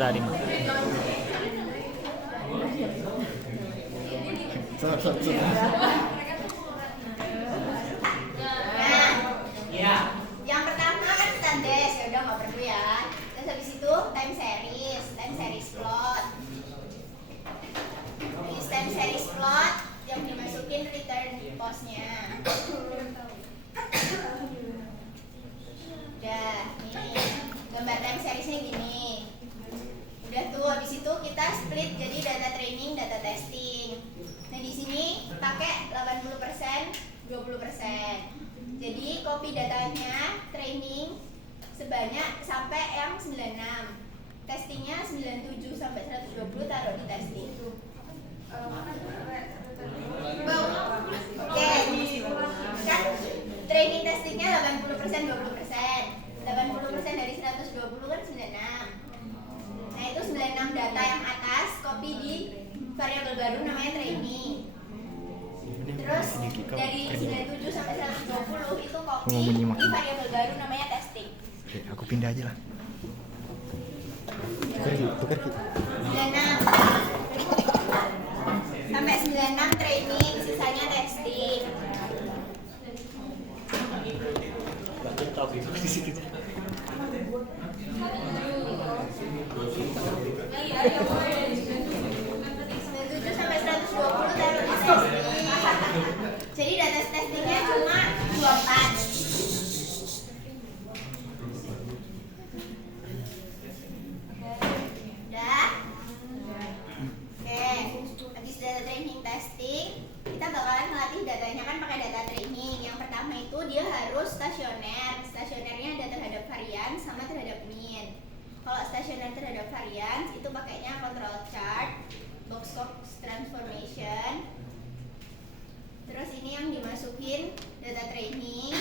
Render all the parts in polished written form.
tadi? Yang pertama kan standes, ya udah nggak perlu ya. Terus habis itu time series plot. Ini time series plot yang dimasukin return postnya. Udah, nih gambar time seriesnya gini. Udah tuh, habis itu kita split jadi data training, data testing. Nah di sini pakai 80%, 20%. Jadi copy datanya training sebanyak sampai yang 96. Testingnya 97 sampai 120 taruh di testing. Oke, kan training testingnya 80%, 20%. 80% dari 120 kan 96. Nah itu 96 data yang atas copy di variabel baru namanya training. Terus dari 97 sampai 120 itu copy di variabel baru namanya testing. Oke, aku pindah aja lah. Tukar Ki. 96 sampai 96 training, sisanya testing. Tahu di situ. 97 sampai 120 taruh di testing. Jadi data testingnya cuma 24. Udah? Oke, habis data training testing, kita bakalan melatih datanya kan pakai data training. Yang pertama itu dia harus stasioner. Stasionernya ada terhadap varian sama terhadap mean. Kalau stasioner terhadap varian itu pakainya control chart, box transformation. Terus ini yang dimasukin data training,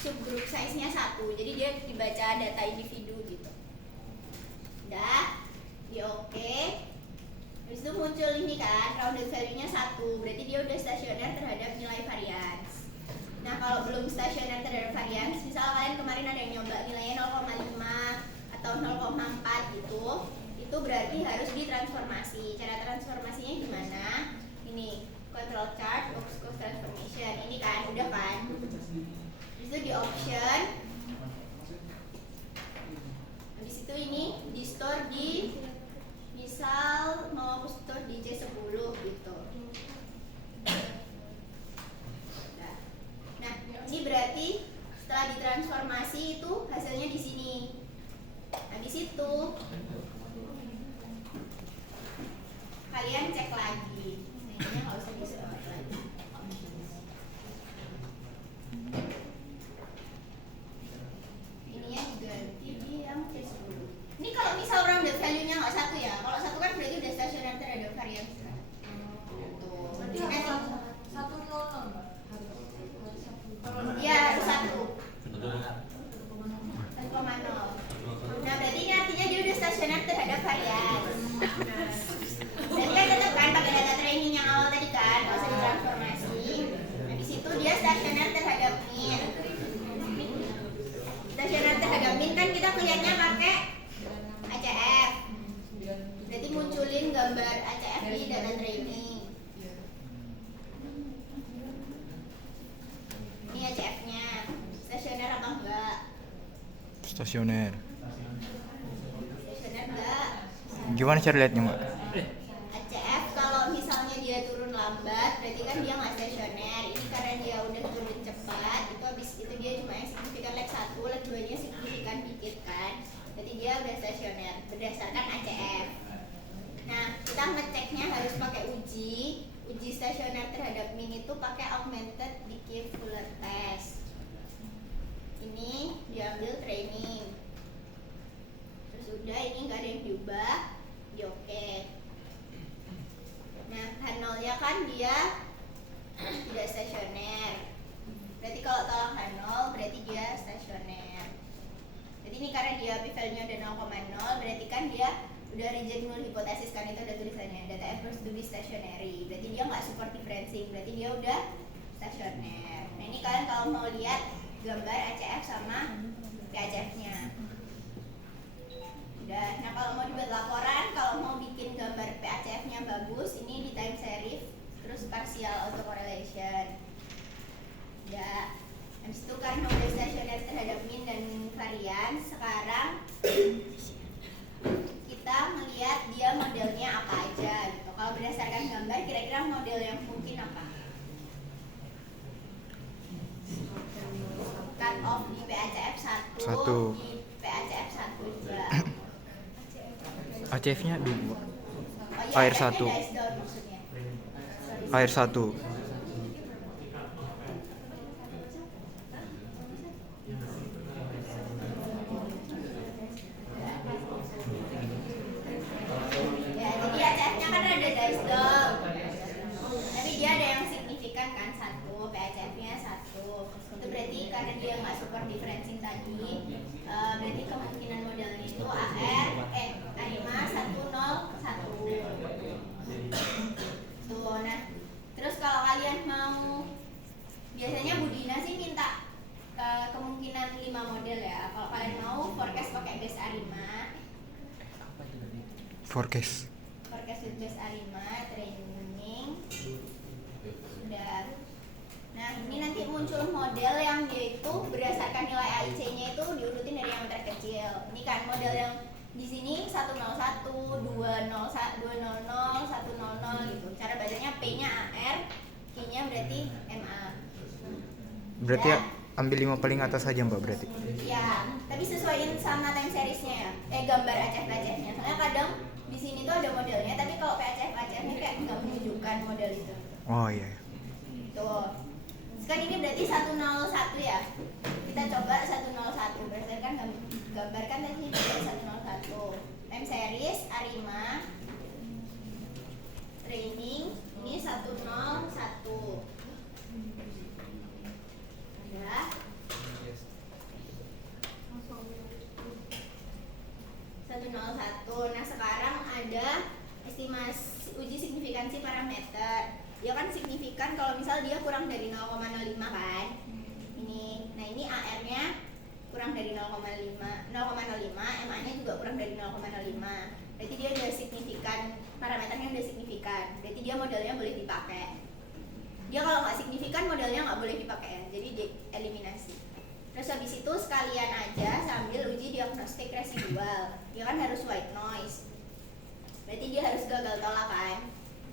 subgroup size-nya 1. Jadi dia dibaca data individu gitu. Udah, di oke. Habis itu muncul ini kan, rounded value-nya 1. Berarti dia udah stasioner terhadap nilai varians. Nah, kalau belum stasioner terhadap varians, misal kalian kemarin ada yang nyoba nilainya 0,5 atau 0,4 gitu, itu berarti harus ditransformasi. Cara transformasinya gimana? Ini control chart, box transformation. Ini kan, udah kan? Habis itu di option. Habis itu ini di store di, misal mau aku store di C10 gitu. Nah, ini berarti setelah ditransformasi itu hasilnya di sini. Nah, di situ kalian cek lagi. Nah, ini nggak usah disebar lagi. Ininya diganti di yang C10. Ini kalau misal rounded value-nya nggak 1 ya. Kalau 1 kan berarti udah stasioner terhadap varian. Berarti nanti 100 Mbak. iya harus 1. 1,0. Nah berarti ini artinya dia udah stasioner terhadap varian. Berarti kan tetap kan pakai data training yang awal tadi kan, nggak usah ditransformasi. Nah di situ dia stasioner terhadap mean. Stasioner terhadap mean kan kita kelihatannya pakai ACF. Berarti munculin gambar ACF di data training. Ini ACF-nya. Stasioner apa enggak? Stasioner. Stasioner enggak? Gimana cara lihatnya, Mbak? ACF kalau misalnya dia turun lambat berarti kan dia nggak stasioner. Ini karena dia udah turun cepat, itu habis itu dia cuma yang signifikan leg 1, leg 2 nya signifikan dikit kan. Berarti dia udah stasioner berdasarkan ACF. Nah, kita ngeceknya harus pakai uji stasioner terhadap mean itu pakai augmented decay Fuller test. Ini diambil training. Terus udah ini nggak ada yang diubah, di oke. Nah, H0-nya kan dia tidak stasioner. Berarti kalau tolak H0 berarti dia stasioner. Jadi ini karena dia p-value-nya udah 0,0 berarti kan dia udah reject null hipotesis kan, itu ada tulisannya data F equals to be stationary. Berarti dia nggak support differencing, berarti dia udah stasioner. Nah ini kalian kalau mau lihat gambar ACF sama PHF-nya. Udah, nah kalau mau ini di time series, terus partial autocorrelation. Ya, habis itu karena model stasioner terhadap mean dan varian, sekarang kita melihat dia modelnya apa aja gitu. Kalau berdasarkan gambar, kira-kira model yang mungkin apa? Cut off di PACF 1, Satu. di PACF 1 juga. ACF-nya 2. Oh iya, Air ACF-nya 1. dice down maksudnya. Sorry. Air 1. Ya, jadi ACF-nya kan ada dice down. Tapi dia ada yang signifikan kan, 1, PACF-nya 1. Itu berarti karena dia nggak support differencing tadi, berarti kemungkinan modelnya itu A5 1 0 1. Tuh, nah terus kalau kalian mau, biasanya Bu Dina sih minta kemungkinan 5 model ya. Kalau kalian mau forecast pakai base A5, Forecast. forecast with base A5, training udah. Nah ini nanti muncul model yang dia itu berdasarkan nilai AIC-nya itu diurutin dari yang terkecil. Ini kan model yang di sini 101, 200, 100 gitu. Cara bacanya P-nya AR, Q-nya berarti MA. Berarti Ya. ambil 5 paling atas saja Mbak berarti. Ya, tapi sesuaiin sama time seriesnya ya. Gambar ACF-ACF-nya. Soalnya kadang di sini tuh ada modelnya, tapi kalau PACF-ACF-nya kayak nggak menunjukkan model itu. Oh iya. Tuh. Sekarang ini berarti 101 ya. Kita coba 101 berdasarkan gambar kan tadi dari 101. Time series A5 training ini 101. Ada 101. Nah, sekarang ada estimasi uji signifikansi parameter. Dia kan signifikan kalau misal dia kurang dari 0,05 kan. Ini. Nah, ini AR-nya kurang dari 0,05, MA-nya juga kurang dari 0,05. Berarti dia udah signifikan, parameternya udah signifikan. Berarti dia modelnya boleh dipakai. Dia kalau nggak signifikan modelnya nggak boleh dipakai ya. Jadi dieliminasi. Terus habis itu sekalian aja sambil uji diagnostik residual. Dia kan harus white noise. Berarti dia harus gagal tolak kan.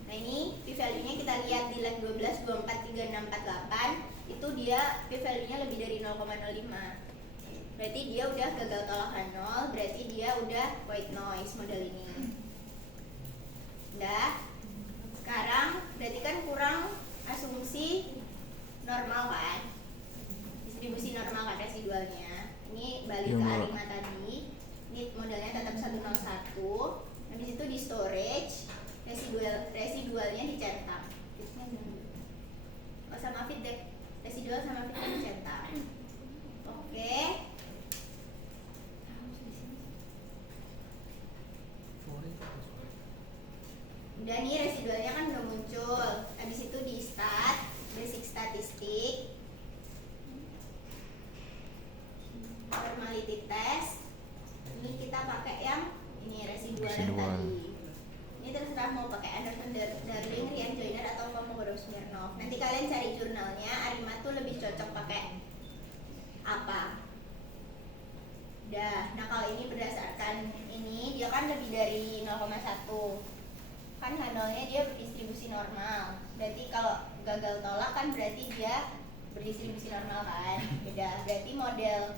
Nah ini p-value-nya kita lihat di lag 12, 24, 36, 48. Itu dia p-value-nya lebih dari 0,05. Berarti dia udah gagal tolakan 0. Berarti dia udah white noise model ini. Udah. Sekarang berarti kan kurang asumsi normal kan, distribusi normal kan residualnya. Ini balik ke Iya, A5 tadi. Ini modelnya tetap 101. Habis itu di storage, residualnya dicetak. Oh, sama fit deh. Residual sama fit dicetak. Oke. Udah nih residualnya kan udah muncul. Habis itu di stat, basic statistik, normality test. Ini kita pakai yang ini residual yang Residual. tadi. Ini terserah mau pakai Anderson Darling, Ryan Joyner atau Kolmogorov Smirnov. Nanti kalian cari jurnalnya. A5 tuh lebih cocok pakai apa? Udah. Nah kalau ini berdasarkan ini dia kan lebih dari 0,1. Kan handle-nya dia berdistribusi normal. Berarti kalau gagal tolak kan berarti dia berdistribusi normal kan. Beda. Berarti model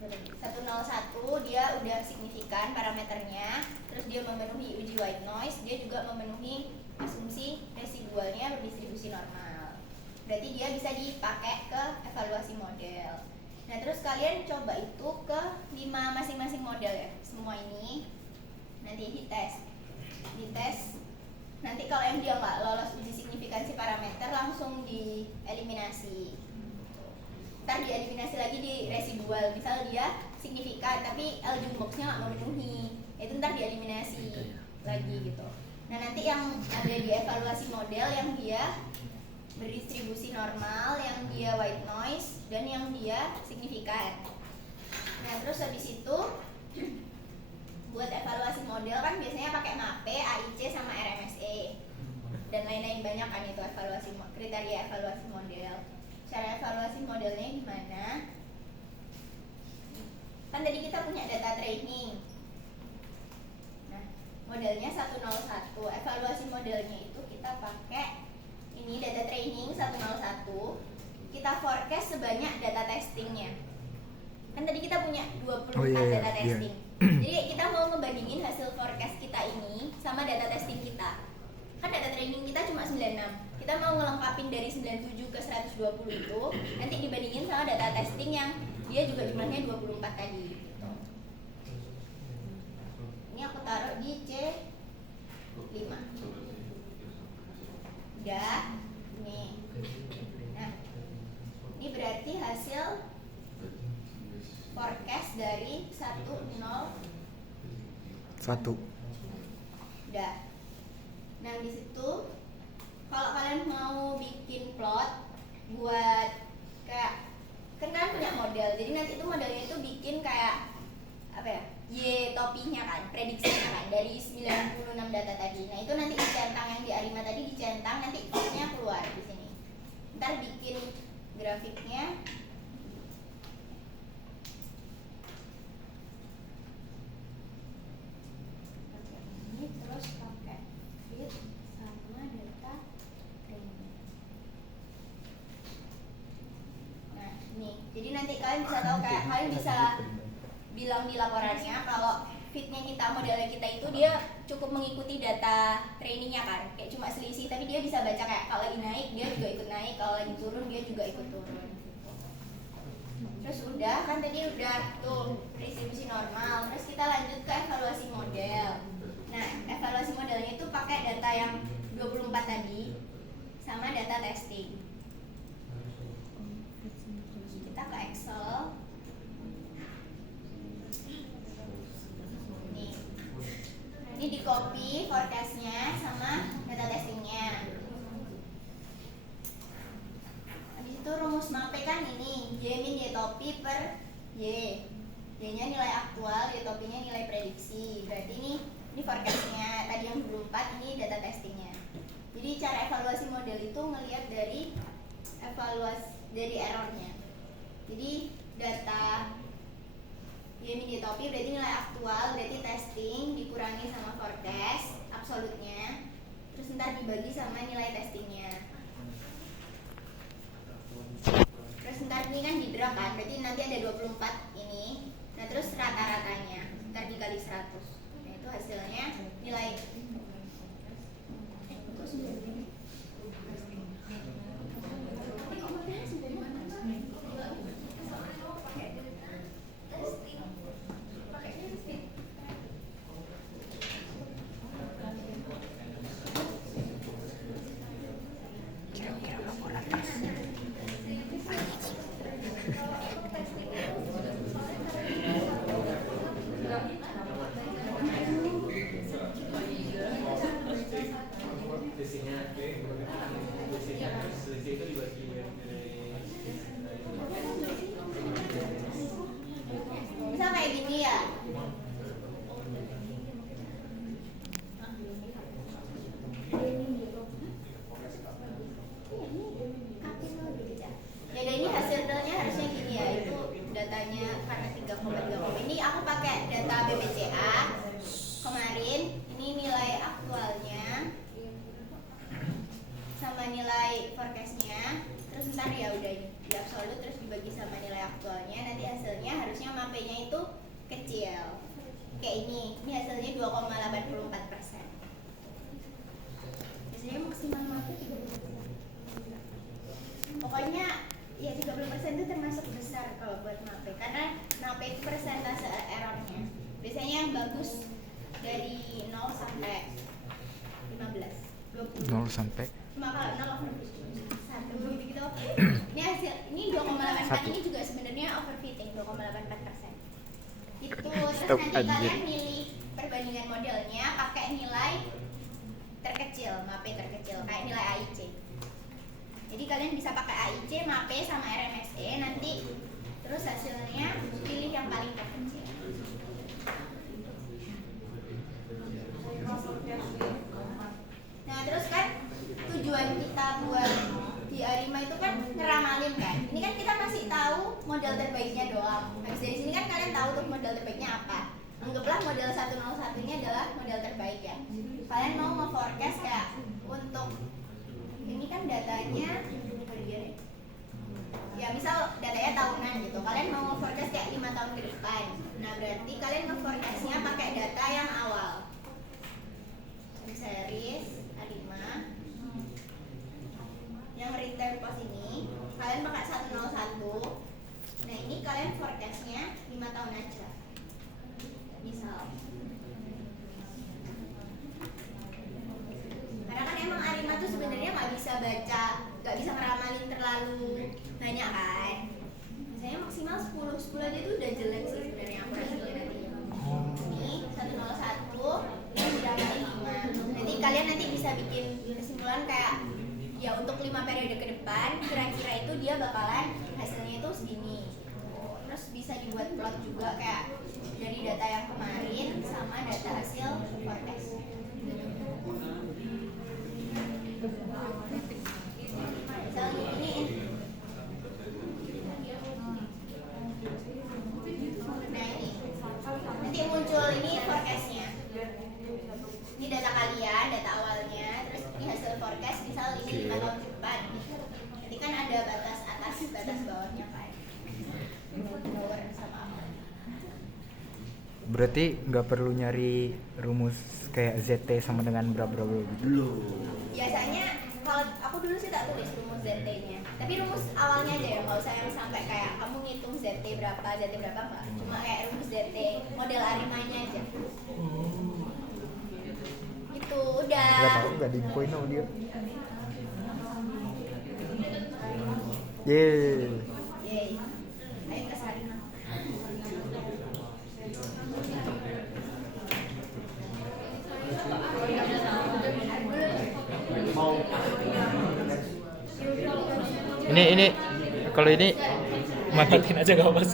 101 dia udah signifikan parameternya, terus dia memenuhi uji white noise, dia juga memenuhi asumsi residualnya berdistribusi normal. Berarti dia bisa dipakai ke evaluasi model. Nah terus kalian coba itu ke 5 masing-masing model ya. Semua ini nanti dites. Nanti kalau yang dia nggak lolos uji signifikansi parameter langsung dieliminasi. Ntar dieliminasi lagi di residual. Misal dia signifikan tapi L box-nya nggak memenuhi, itu ntar dieliminasi lagi gitu. Nah nanti yang ada di evaluasi model yang dia berdistribusi normal, yang dia white noise, dan yang dia signifikan. Nah terus habis itu buat evaluasi model kan biasanya pakai MAPE, AIC sama RMSE. banyak kan itu kriteria evaluasi model. Cara evaluasi modelnya gimana? Kan tadi kita punya data training. Nah, modelnya 101. Evaluasi modelnya itu kita pakai ini data training 101. Kita forecast sebanyak data testingnya. Kan tadi kita punya 24 data testing. Jadi kita mau ngebandingin hasil forecast kita ini sama data testing kita. Kan data training kita cuma 96. Kita mau ngelengkapin dari 97 ke 120 itu, nanti dibandingin sama data testing yang dia juga jumlahnya 24 tadi gitu. Ini aku taruh di C5. Udah. Nih. Nah, ini berarti hasil forecast dari 1. Udah. Nah, di situ kalau kalian mau bikin plot buat kayak kan kalian punya model. Jadi nanti itu modelnya itu bikin kayak apa ya? Y topinya kan, prediksinya kan dari 96 data tadi. Nah, itu nanti dicentang yang di Arima tadi dicentang nanti plotnya keluar di sini. Ntar bikin grafiknya. Ini terus pakai fit sama data training. Nah, ini. Jadi nanti kalian bisa tahu kayak kalian bisa bilang di laporannya kalau fitnya kita, modelnya kita itu dia cukup mengikuti data trainingnya kan, kayak cuma selisih tapi dia bisa baca kayak kalau lagi naik dia juga ikut naik, kalau lagi turun dia juga ikut turun. Terus udah kan tadi udah tuh distribusi normal, terus kita lanjut ke evaluasi model. Nah, evaluasi modelnya itu pakai data yang 24 tadi sama data testing. Kita ke Excel. Ini di copy forecastnya sama data testingnya. Habis itu rumus MAPE kan ini Y min Y topi per Y. Y nya nilai aktual, Y topinya nilai prediksi. Berarti ini forecastnya. Tadi yang 24 ini data testingnya. Jadi cara evaluasi model itu ngelihat dari errornya. Jadi data Y min Y topi berarti nilai aktual, berarti testing dikurangi sama forecast absolutnya, terus ntar dibagi sama nilai testingnya. Terus ntar ini kan di drop kan, berarti nanti ada 24 ini. Nah terus rata-ratanya ntar dikali 100. Nah itu hasilnya nilai. Bisa kayak gini ya. Ya ini hasilnya harusnya gini ya, itu datanya karena 3,3. Ini aku pakai data BPCA kemarin. Ini nilai aktualnya sama nilai forecastnya. Terus ntar ya udah di absolut terus dibagi sama nilai aktualnya. Nanti hasilnya harusnya MAPE-nya itu kecil. Kayak ini hasilnya 2,84%. Biasanya maksimal MAPE 30%. Pokoknya ya 30% itu termasuk besar kalau buat MAPE, karena MAPE itu persentase errornya. Biasanya yang bagus dari 0 sampai 15, 20. 0 sampai Maka 0 1 gitu. Ini hasil ini 2,84 ini juga sebenarnya overfitting 2,84%. Itu terus Stop nanti aja. kalian milih perbandingan modelnya pakai nilai terkecil, MAPE terkecil kayak nilai AIC. Jadi kalian bisa pakai AIC, MAPE sama RMSE nanti terus hasilnya pilih yang paling terkecil. Nah terus kan tujuan kita buat di Arima itu kan ngeramalin kan. Ini kan kita masih tahu model terbaiknya doang. Habis dari sini kan kalian tahu tuh model terbaiknya apa. Anggaplah model 101 ini adalah model terbaik ya. Kalian mau nge-forecast kayak untuk ini kan datanya ya misal datanya tahunan gitu. Kalian mau nge-forecast kayak 5 tahun ke depan. Nah, berarti kalian nge-forecastnya pakai data yang awal. Series A5 yang return post ini kalian pakai 101. Nah, ini kalian forecastnya 5 tahun aja. Misal karena kan emang Arima tuh sebenarnya nggak bisa baca, nggak bisa ngeramalin terlalu banyak kan. Misalnya maksimal 10 aja tuh udah jelek sih sebenarnya aku hasilnya nanti. Ini 101 yang diramalin 5. Nanti kalian nanti bisa bikin kesimpulan kayak ya untuk 5 periode ke depan kira-kira itu dia bakalan hasilnya itu segini. Terus bisa dibuat plot juga kayak dari data yang kemarin sama data hasil forecast. Misalnya ini nah ini nanti muncul ini forecastnya. Ini data kalian, data awalnya, terus ini hasil forecast misal ini 5 tahun ke depan. Nanti kan ada batas atas, batas bawahnya kan. Bawah sama apa? Berarti nggak perlu nyari rumus kayak ZT sama dengan berapa gitu. Biasanya kalau aku dulu sih tak tulis rumus ZT-nya. Tapi rumus awalnya aja ya, nggak usah yang sampai kayak kamu ngitung ZT berapa enggak. Cuma kayak rumus ZT model Arimanya aja. Itu udah. Nggak tahu, nggak diinfoin sama dia. Yeay. Yeay. Ayo ke Sarina. Ini kalau ini matiin aja gak apa sih.